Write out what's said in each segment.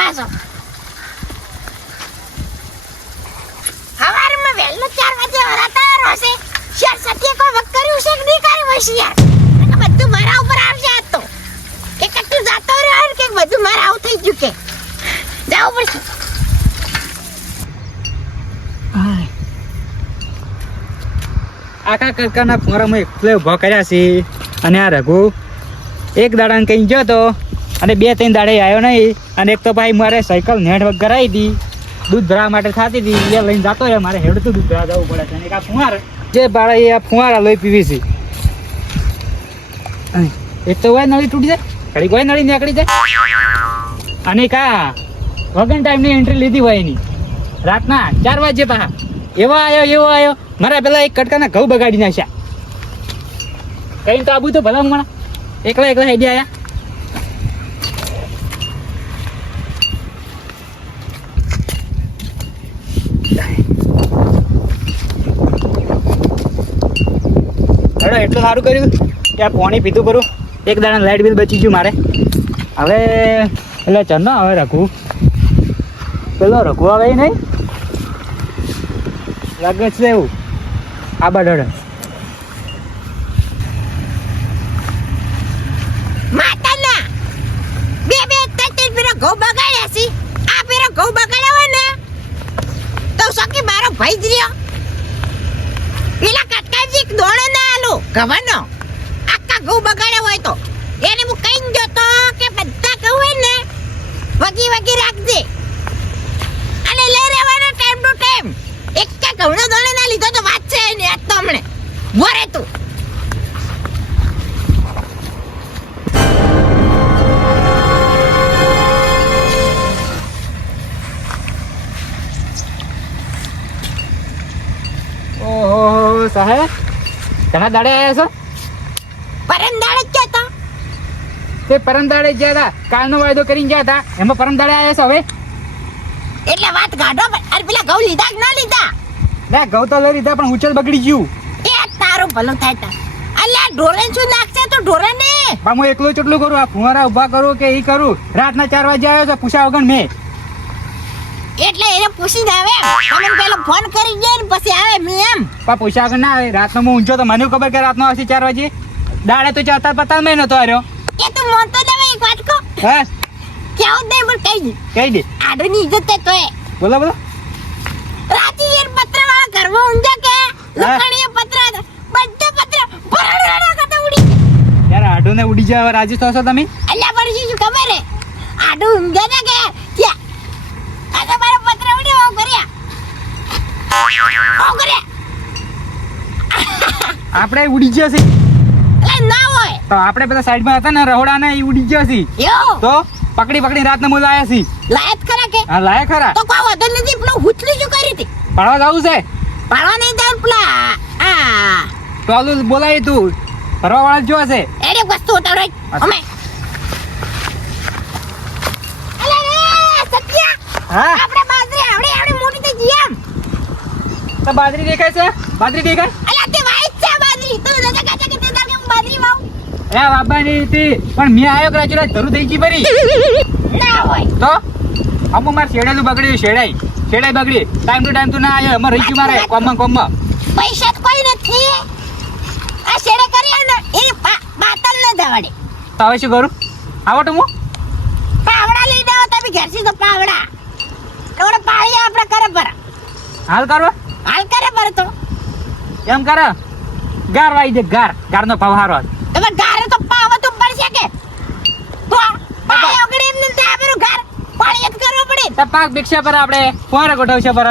પાછો હવારમાં વહેલો 4 વાગે હરાતા રોસે શેર સત્ય કોઈ વક કર્યું છે કે નહીં કર્યું હોય યાર બધું મારા ઉપર આવશે આ તો કે કટુ જાતો રહ્યો કે બધું મારા આવ થઈ ગયું કે જાવ પડશે આખા કરકાના ફોરામાં એકલે ઉભા કર્યા છે અને આ રઘુ એક દાડાને કઈ ગયો તો અને 2-3 દાડે આવ્યો નહીં અને એક તો ભાઈ મારે સાયકલ નેટ વગર કરાવી હતી દૂધ ભરવા માટે થતી હતી એ લઈને જતો રહે મારે હેડતું દૂધ ભરવા જવું પડે છે અને આ ફુવાર જે બાળા એ આ ફુવારા લઈ પીવી છે એક તો હોય નળી તૂટી જાય ઘડી કોઈ નળી નીકળી જાય અને કા વગન ટાઈમની એન્ટ્રી લીધી હોય એની રાતના 4 વાગે પાછા એવો આવ્યો મારા પેલા એક કટકાના ઘઉં બગાડી નાખ્યા કઈ તો આબુ તો ભલા મને એકલા હેડી આયા એટલું સારું કર્યું કે આ પાણી પીધું કરું એક દાડા લાઇટ બિલ બચી ગયું મારે હવે એટલે ચંદો હવે રઘુ પેલો રઘુ આવે નહીં લાગે છે એવું આ બડડ માતાના બે ત્રણ પેરો ઘઉં બગાડ્યા છે આ પેરો ઘઉં બગાડ્યા હોય ને તો સકી મારો ભાઈ જ રહ્યો પેલા કટકાજી દોડે ના આલો ગવાનો આખા ઘઉં બગાડ્યા હોય તો એને હું કઈ જતો કે બધા ઘઉં હોય ને વગી રાખજે અને લઈ રહેવાનો ટાઈમ ટુ ટાઈમ એક કે ઘઉંનો દોડે ના લીધો તો વાત છે ને આજ તો હમણે વરે તું ઓહો સાહેબ ઘણા દાડે આવ્યા છો પરમ દાડે જ જતો તે પરમ દાડે ગયા હતા કાલનો વાયદો કરીને ગયા હતા એમાં પરમ દાડે આવ્યા છો હવે એટલે વાત ગાઢો અરે પેલા ઘઉં લીધા કે ના લીધા ના ઘઉં તો લઈ લીધા પણ ઉચલ બગડી ગયું એ તારું ભલું થાય તા અલ્યા ઢોરે શું નાખશે તો ઢોરે ને બા હું એકલો ચટલું કરું આ ફુવારા ઉભા કરું કે ઈ કરું રાતના 4 વાગે આવ્યો તો પૂછા વગર મેં એટલે એને પૂછીને આવે મને પેલો ફોન કરી દે ને પછી આવે મે એમ પા પૂછા વગર ના આવે રાતનો હું ઊંચો તો મને ખબર કે રાતનો આવશે 4 વાગે દાડે તો ચાતા પતા મેં નતો આવ્યો એ તો મોતો ને એક વાત કો હા કેવું દે પણ કહી દે આડોની ઇજ્જત તે તોય બોલો રાતી એ પત્ર વાળા ઘરમાં ઊંઝા કે લખણીએ પત્ર બધા પત્ર બરડા કરતા ઉડી યાર આડો ને ઉડી જાય રાજી થશો તમે અલ્યા પડી શું ખબર હે આડો ઊંઝા ને કે ક્યાં આ મારો પત્ર ઉડી ઓ કર્યા આપણે ઉડી ગયા છે એટલે ના હોય તો આપણે પેલા સાઈડમાં હતા ને રહોડા ને એ ઉડી ગયા છે યો તો પકડી રાતના મોલ આયા છે લાયક ખરા કે હા લાયક ખરા તો કોઈ વધુ નથી પેલો હુચલી શું કરી હતી પાડવા જાવું છે પાડવા નહીં જાવ પેલા આ ટોલું બોલાય તું ફરવા વાળા જો છે એડી વસ્તુ ઉતાવડે અમે અલે રે સત્યા હા આપણે બાજરી આવડે મોટી થઈ ગઈ એમ તો બાજરી દેખાય છે બાજરી દેખાય અલે તે વાઈટ છે બાજરી તો દાદા કાચા કે તે દાદા હું બાજરી વાવ એ બાબા ની હતી પણ મે આયો કરાચી ધરું થઈ ગઈ ભરી ના હોય તો અમુ માર શેડાનું બગડ્યું શેડાઈ બગડી ટાઈમ ટુ ટાઈમ તું ના આયો અમાર રહી ગયું મારે કોમમાં પૈસા તો કોઈ નથી આ શેડે કરી ને એ બાતલ ન દવાડે તો હવે શું કરું આવો તો હું પાવડા લઈને આવો તમે ઘરથી તો પાવડા થોડે પાળી આપણે કરે પર હાલ કરો હાલ કરે પર તો એમ કરે ગાર વાઈ દે ગારનો ભાવ હારો તમે ગારે તો પાવ તો પડશે કે તો પાય ઓગળી એમને તાબરું ગાર પાળી જ કરવો પડે તો પાક ભિક્ષા પર આપણે ફોરે ગોઠવશે પર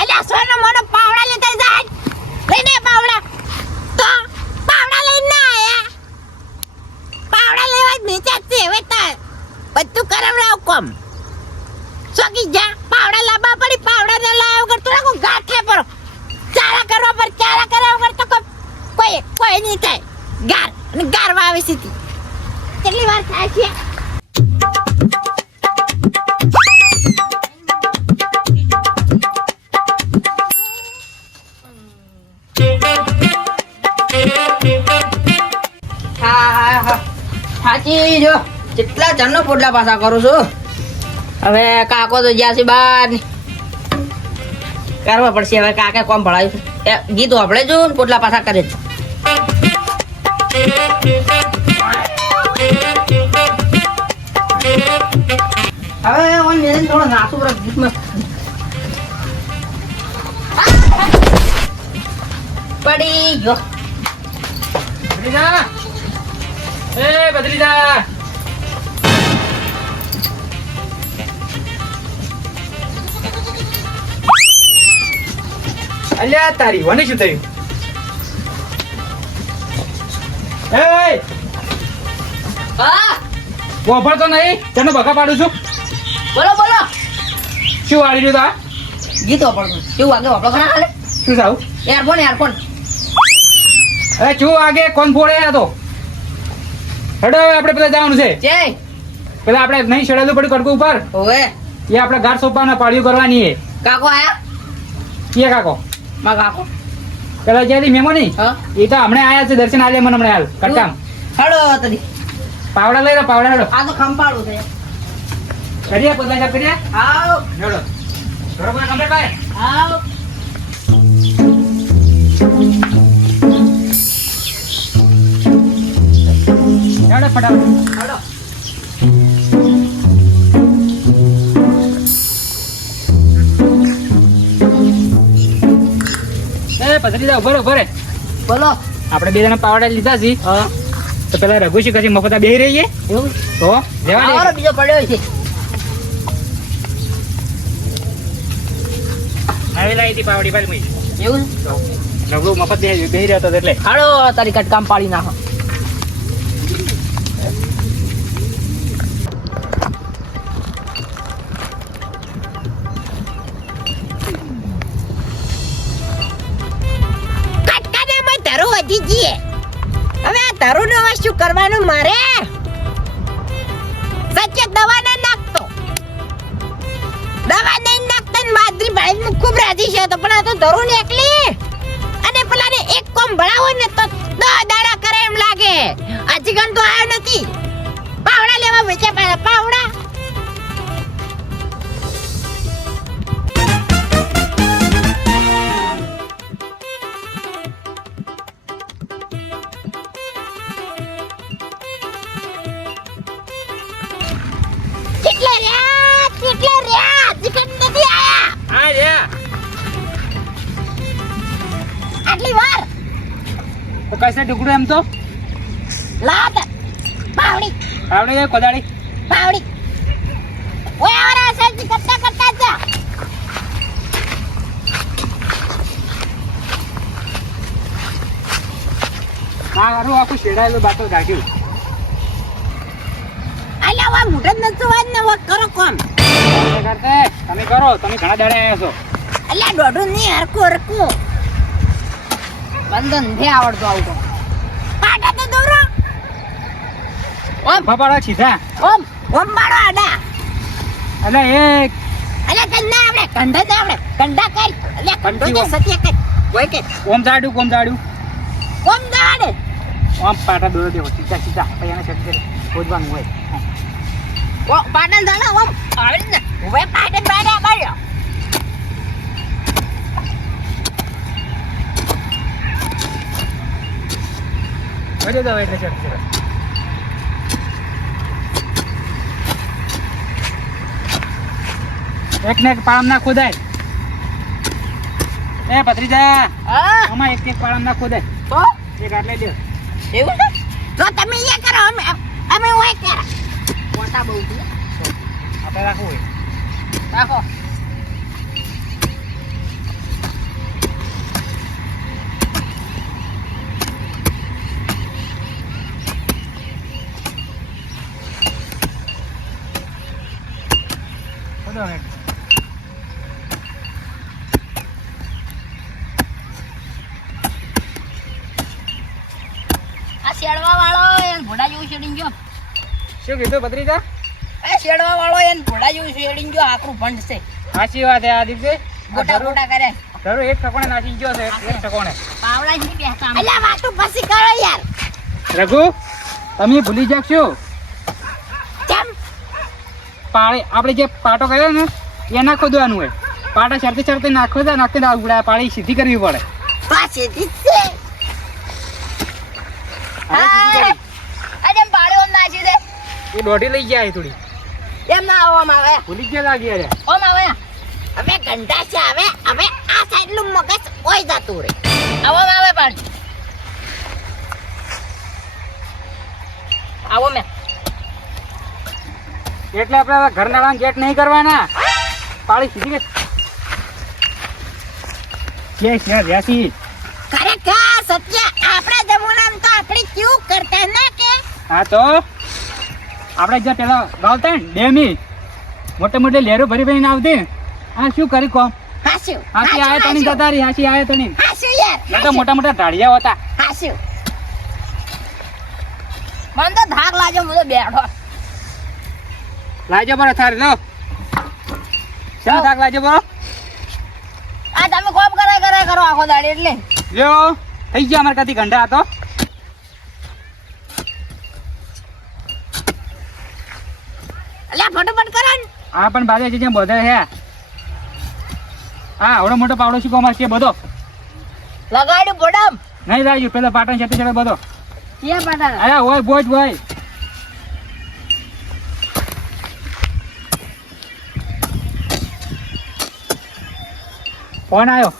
અલ્યા સોનો મોનો પાવડા લેતા જાય લઈને પાવડા તો પાવડા લઈને ના આયા પાવડા લેવા જ નીચે છે હવે તા બધું કરાવડાવ કોમ સોકી જા પાવડા લાવવા પડી પાવડા ને લાવ કર તું કો ગાઠે પર ચારા કરવા વગર તો કોઈ નહીં થાય ગાર અને ગારવા આવે છે કેટલી વાર થાય છે સાચી જો કેટલા જણનો પોટલા પાછા કરું છું હવે કાકો તો જ્યાં છે બહાર ની કરવા પડશે. હવે કાકે કોમ ભણાવ્યું છે. એ ગીત આપણે જો ને પોટલા પાછા કરે છે. હવે ઓન મેં થોડો નાસુ પર ગીતમાં પડી ગયો. બદ્રીજા એ બદ્રીજા અલ્યા તારી વને શું થયું? એ હા વોફળ તો નહીં તને બકા પાડું છું. બોલો બોલો. શું વાળી રહ્યું તા? ગીત વાપરતું કેવું વાગે વાપરો ખરા હાલે. શું સાવ? Earphone earphone. અરે શું આગે કોણ ફોડે આ તો? હેડો હવે આપણે પેલા જવાનું છે. જય પેલા આપણે નહીં ચડેલું પડ્યું કડકું ઉપર ઓવે એ આપણે ગાર સોપાના પાળીઓ કરવાની છે. કાકો આયા એ કાકો માં કાકો. પેલા જ્યાંથી મેમો નહીં હા એ તો હમણાં આયા છે દર્શન આલે મને હમણાં હાલ કટકામ હેડો તદી. પાવડા લઈ લો પાવડા હેડો આ તો ખંપાળું છે. કરીએ પોતા કરીએ આવ હેડો બરોબર કમ્પ્લીટ ભાઈ આવ. હેડો ફટાફટ હેડો. એ પધરી જાવ બરો બરે બોલો. આપણે બે જણા પાવડા લીધા છે હા તો પેલા રઘુશી કશી મફતા બેહી રહીએ એવું તો લેવા આવરો બીજો પડ્યો છે. આવી લાવી હતી પાવડી પાડી એવું રઘુ મફત બેહી રહ્યો હતો એટલે હાડો તારી કટકામ પાડી નાખો. કટકાનામાં ધરો વધી જઈએ. હવે આ ધરોનો હવે શું કરવાનું મારે? સચ્ચે દવા ના નાખતો. દવા નહીં નાખતા ને માદરી ભાઈ ખૂબ રાજી છે તો પણ આ તો ધરો ને એકલી અને પેલાને એક કોમ ભણાવો ને તો 10 દાડા કરે એમ લાગે. હજી ગણ તો આવ્યો નથી. પાવડા લેવા વેચે પાવડા. કેટલા રહ્યા હજી ગણ નથી આયા. હા રે આટલી વાર તો કઈસે ટુકડો એમ તો લાત પાવડી પાવડી કોદાળી પાવડી ઓય આવરા સજી કરતા કરતા જા. હા હારું આખું શેડાયેલું બાટલ કાઢ્યું અલ્યા વા મુઢત ન તો વાત ને વક કરો કોમ. તમે કરો તમે ઘણા દાડે આવ્યા છો અલ્યા દોઢું ની હરકું બંધન નથી આવડતું આવું તો. પાટા તો દોરો ઓમ ફપાડો સીધા ઓમ ઓમ મારો આડા. એટલે એક અલ્યા તને ના આવડે કંઢા ના આવડે કંઢા કર. અલ્યા કંઢો ને સત્ય કર કોઈ કે ઓમ જાડ્યું ઓમ દાડે ઓમ પાટા દોરો દેવો સીધા સીધા પછી એને ચડી કરી ખોદવાનું હોય ઓ પાટણ દાડા ઓમ આવે ને હવે પાટણ બાડા બાડ્યો. વળી દો એટલે ચડી એક ને એક પાળમ ના ખોદાય. એ ભત્રીજા હા આમાં એક એક પાળમ ના ખોદાય. તો એક આટલે દે એવું છે. તો તમે એ કરો અમે ઓય કર. મોટા બહુ છે. આપણે રાખવું હોય રાખો. ખોદો હવે. આ શેડવા વાળો એને ભોડા જેવું શેડીને ગયો. શું કીધું ભત્રીજા? આ શેડવા વાળો એને ભોડા જેવું શેડીને ગયો. આકરું ભંડ છે. સાચી વાત છે આ દિવસે ગોટા ગોટા કરે. જરૂર એક ઠકોણે નાખી ગયો છે એક ઠકોણે. પાવડા જ નહીં બેસતા. અલ્યા વાતું પછી કરો યાર. રઘુ તમે ભૂલી જાશો કેમ પાળી આપણે જે પાટો કર્યો ને એના ખોદવાનું હોય. પાટા ચડતે ચડતે નાખતે ઉડા પાળી સીધી કરવી પડે. પાસેથી જ છે. હવે સીધી કરી. આજે પાડે ઓમ નાસી દે એ દોઢી લઈ જાય થોડી એમ ના આવવામાં આવે ભૂલી ગયા લાગી અરે. ઓમ આવે હવે ગંડા છે. હવે આ સાઈડનું મગજ ઓય જતું રે. આવવામાં આવે પાણી આવો મેં એટલે આપણે હવે ઘરના ગેટ નહીં કરવાના. પાળી સીધી કે રેસી. ખરેખર સત્ય આપણા જમાનામાં તો આપણે કેવું કરતા ના કે હા તો આપણે જે પેલા ગાવતા ને ડેમી મોટે મોટે લહેરો ભરી ભરીને આવતી. આ શું કરી કોમ હાસ્યું હાસી આયા તણી જતા રહી. હાસી આયા તણી હાસ્યું યાર એ તો મોટા મોટા ઢાળિયા હતા. હાસ્યું. મને તો થાક લાગ્યો હું તો બેઠો લાજો બરો થારી લો. શા થાક લાજો બરો આ તમે કોમ કરો આખો દાડી એટલે લ્યો થઈ ગયા અમારે કાથી ગંડા હતો. અલ્યા ફટાફટ કરો ને. આ પણ બાજુ છે જ્યાં બધે હે. હા આવડો મોટો પાવડો શું અમારે છે બધો લગાડ્યું પોડમ નહીં લાગ્યું પેલા પાટણ છે તે બધો ક્યાં પાટા અરે હોય બોજ હોય. ફોન આવ્યો.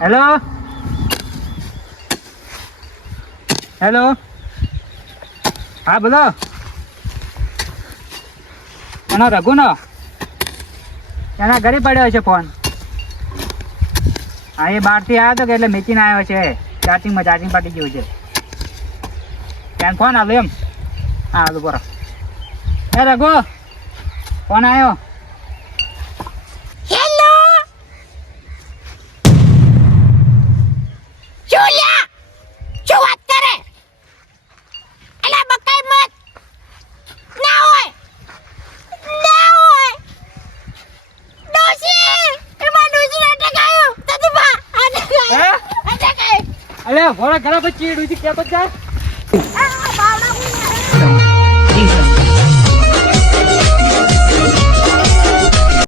હેલો હેલો હા બોલો. એનો રઘુનો એના ઘરે પડ્યો છે ફોન. હા એ બહારથી આવ્યો હતો કે એટલે મેચીને આવ્યો છે. ચાર્જિંગ પાટી ગયું છે. ત્યાં ફોન આવ્યો એમ. હા હાલો બરો. એ રઘુ ફોન આવ્યો. હેલો ચોલ્યા શું વાત કરે? અલા બકાઈ મત. ના હોય ડોશી એમાં ડોશી અટકાયો તદુબા હે? અટકાયો અરે ભોળા ઘણા પછી ચીડ ઉધી કેતો જાય.